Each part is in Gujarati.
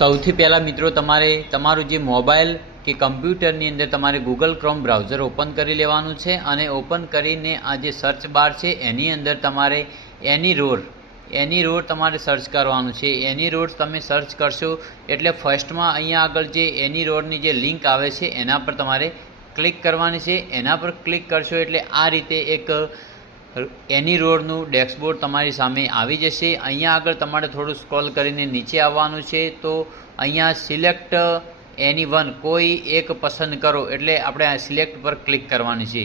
સૌથી પહેલાં મિત્રો તમારે તમારું જે મોબાઈલ કે કમ્પ્યુટરની અંદર તમારે ગૂગલ ક્રોમ બ્રાઉઝર ઓપન કરી લેવાનું છે અને ઓપન કરીને આ જે સર્ચ બાર છે એની અંદર તમારે એની રોડ તમારે સર્ચ કરવાનું છે। એની રોડ તમે સર્ચ કરશો એટલે ફર્સ્ટમાં અહીંયા આગળ જે એની રોડની જે લિંક આવે છે એના પર તમારે ક્લિક કરવાની છે। એના પર ક્લિક કરશો એટલે આ રીતે એક એની રોડનું ડેશબોર્ડ તમારી સામે આવી જશે। અહીંયા આગળ તમારે થોડું સ્ક્રોલ કરીને નીચે આવવાનું છે તો અહીંયા સિલેક્ટ એની વન કોઈ એક પસંદ કરો એટલે આપણે આ સિલેક્ટ પર ક્લિક કરવાની છે।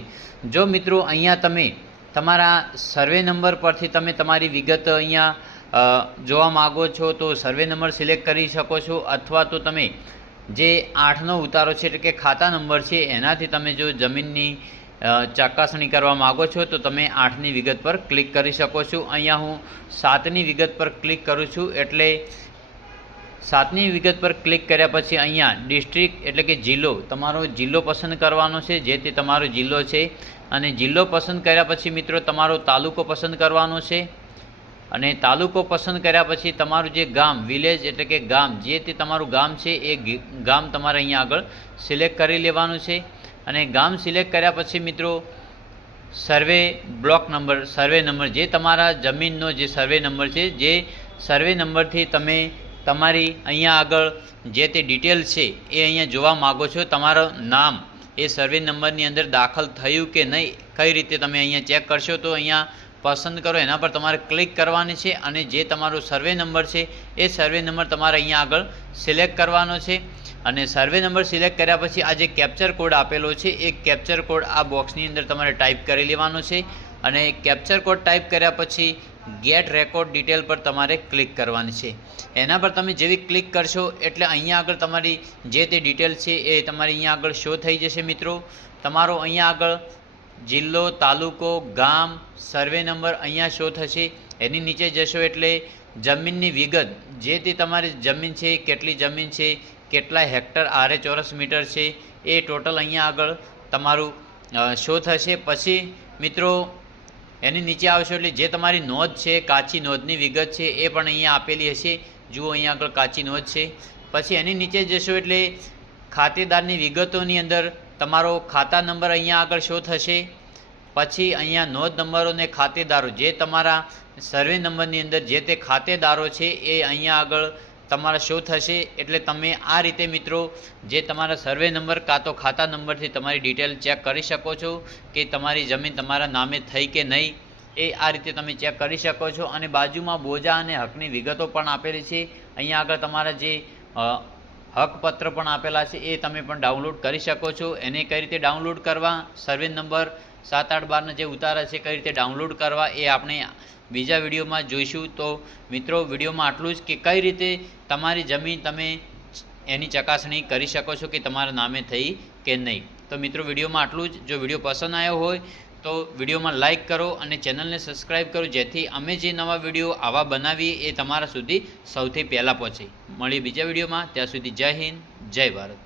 જો મિત્રો અહીંયા તમે તમારા સર્વે નંબર પરથી તમે તમારી વિગત અહીંયા જોવા માગો છો તો સર્વે નંબર સિલેક્ટ કરી શકો છો, અથવા તો તમે જે 8નો ઉતારો છે એટલે કે ખાતા નંબર છે એનાથી તમે જો જમીનની ચકાસણી કરવા માગો છો તો તમે 8ની વિગત પર ક્લિક કરી શકો છો। અહીંયા હું 7ની વિગત પર ક્લિક કરું છું એટલે 7ની વિગત પર ક્લિક કર્યા પછી અહીંયા ડિસ્ટ્રિક્ટ એટલે કે જિલ્લો, તમારો જિલ્લો પસંદ કરવાનો છે જે તે તમારો જિલ્લો છે। અને જિલ્લો પસંદ કર્યા પછી મિત્રો તમારો તાલુકો પસંદ કરવાનો છે અને તાલુકો પસંદ કર્યા પછી તમારું જે ગામ વિલેજ એટલે કે ગામ જે તે તમારું ગામ છે એ ગામ તમારે અહીંયા આગળ સિલેક્ટ કરી લેવાનું છે। અને ગામ સિલેક્ટ કર્યા પછી મિત્રો સર્વે બ્લોક નંબર સર્વે નંબર જે તમારા જમીનનો જે સર્વે નંબર છે જે સર્વે નંબરથી તમે તમારી અહીંયા આગળ જે તે ડિટેલ છે એ અહીંયા જોવા માગો છો, તમારું નામ એ સર્વે નંબરની અંદર દાખલ થયું કે નહીં કઈ રીતે તમે અહીંયા ચેક કરશો તો અહીંયા પસંદ કરો એના પર તમારે ક્લિક કરવાની છે અને જે તમારો સર્વે નંબર છે એ સર્વે નંબર તમારે અહીંયા આગળ સિલેક્ટ કરવાનો છે। અને સર્વે નંબર સિલેક્ટ કર્યા પછી આ જે કેપ્ચર કોડ આપેલો છે એ કેપ્ચર કોડ આ બોક્સની અંદર તમારે ટાઈપ કરી લેવાનો છે અને કેપ્ચર કોડ ટાઈપ કર્યા પછી ગેટ રેકોર્ડ ડિટેલ પર તમારે ક્લિક કરવાની છે। એના પર તમે જેવી ક્લિક કરશો એટલે અહીંયા આગળ તમારી જે તે ડિટેલ છે એ તમારી અહીંયા આગળ શો થઈ જશે। મિત્રો તમારો અહીંયા આગળ જિલ્લો, તાલુકો, ગામ, સર્વે નંબર અહીંયા શો થશે। એની નીચે જશો એટલે જમીનની વિગત જે તે તમારી જમીન છે, કેટલી જમીન છે, કેટલા હેક્ટર આરે ચોરસ મીટર છે એ ટોટલ અહીંયા આગળ તમારું શો થશે। પછી મિત્રો એની નીચે આવશો એટલે જે તમારી નોંધ છે કાચી નોંધની વિગત છે એ પણ અહીંયા આપેલી હશે, જુઓ અહીંયા આગળ કાચી નોંધ છે। પછી એની નીચે જશો એટલે ખાતેદારની વિગતોની અંદર તમારો ખાતા નંબર અહીંયા આગળ શો થશે। પછી અહીંયા નોંધ નંબરો અને ખાતેદારો જે તમારા સર્વે નંબરની અંદર જે તે ખાતેદારો છે એ અહીંયા આગળ તમારા શો થશે। એટલે તમે આ રીતે મિત્રો જે તમારા સર્વે નંબર કાં તો ખાતા નંબરથી તમારી ડિટેલ ચેક કરી શકો છો કે તમારી જમીન તમારા નામે થઈ કે નહીં, એ આ રીતે તમે ચેક કરી શકો છો। અને બાજુમાં બોજા અને હકની વિગતો પણ આપેલી છે। અહીંયા આગળ તમારા જે હકપત્ર પણ આપેલા છે એ તમે પણ ડાઉનલોડ કરી શકો છો। એને કઈ રીતે ડાઉનલોડ કરવા, સર્વે નંબર 7, 8, 12ના જે ઉતારા છે કઈ રીતે ડાઉનલોડ કરવા એ આપણે બીજા વિડીયોમાં જોઈશું। તો મિત્રો વિડીયોમાં આટલું જ કે કઈ રીતે તમારી જમીન તમે એની ચકાસણી કરી શકો છો કે તમારા નામે થઈ કે નહીં। તો મિત્રો વિડીયોમાં આટલું જ। જો વિડીયો પસંદ આવ્યો હોય તો વિડીયોમાં લાઇક કરો અને ચેનલને સબસ્ક્રાઈબ કરો જેથી અમે જે નવા વિડીયો આવા બનાવીએ એ તમારા સુધી સૌથી પહેલાં પહોંચે। મળીએ બીજા વિડીયોમાં, ત્યાં સુધી જય હિન્દ, જય ભારત।